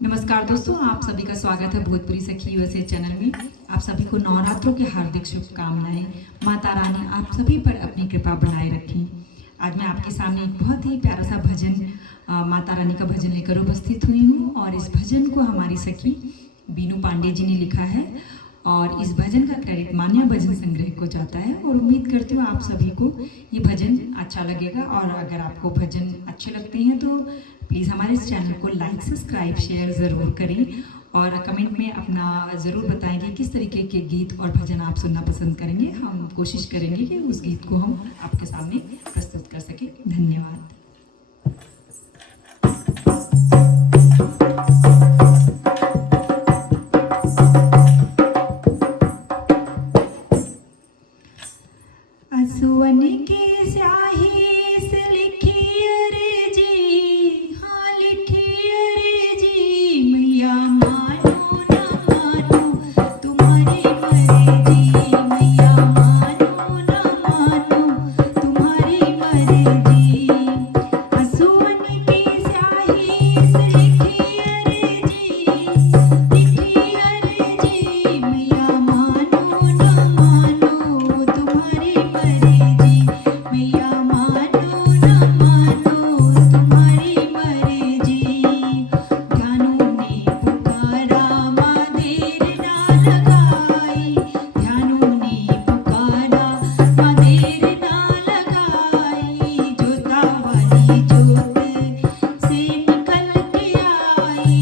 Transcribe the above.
नमस्कार दोस्तों, आप सभी का स्वागत है भोजपुरी सखी यूएसए चैनल में। आप सभी को नवरात्रों की हार्दिक शुभकामनाएं। माता रानी आप सभी पर अपनी कृपा बनाए रखें। आज मैं आपके सामने एक बहुत ही प्यारा सा भजन माता रानी का भजन लेकर उपस्थित हुई हूँ और इस भजन को हमारी सखी बीनू पांडे जी ने लिखा है और इस भजन का क्रेडिट मान्या भजन संग्रह को जाता है और उम्मीद करती हूँ आप सभी को ये भजन अच्छा लगेगा। और अगर आपको भजन अच्छे लगते हैं तो प्लीज़ हमारे इस चैनल को लाइक सब्सक्राइब शेयर ज़रूर करें और कमेंट में अपना ज़रूर बताएं कि किस तरीके के गीत और भजन आप सुनना पसंद करेंगे। हम कोशिश करेंगे कि उस गीत को हम आपके सामने प्रस्तुत कर सकें। धन्यवाद। असुवन के स्याही से लिखी अर्जी, हाँ लिखी अर्जी, मैया मानो न मानो तुम्हारी मर्जी, मैया मानो न मानो तुम्हारी मर्जी। असुवन के स्याही से लिखी अर्जी, मैया मानो न मानो तुम्हारी मर्जी, मैया मानो न मानो तुम्हारी मर्जी। ध्यानों ने पुकारा माँ देर ना लगाई, ध्यानों ने पुकारा माँ देर ना लगाई, जोता वाली जोत से निकल के आई,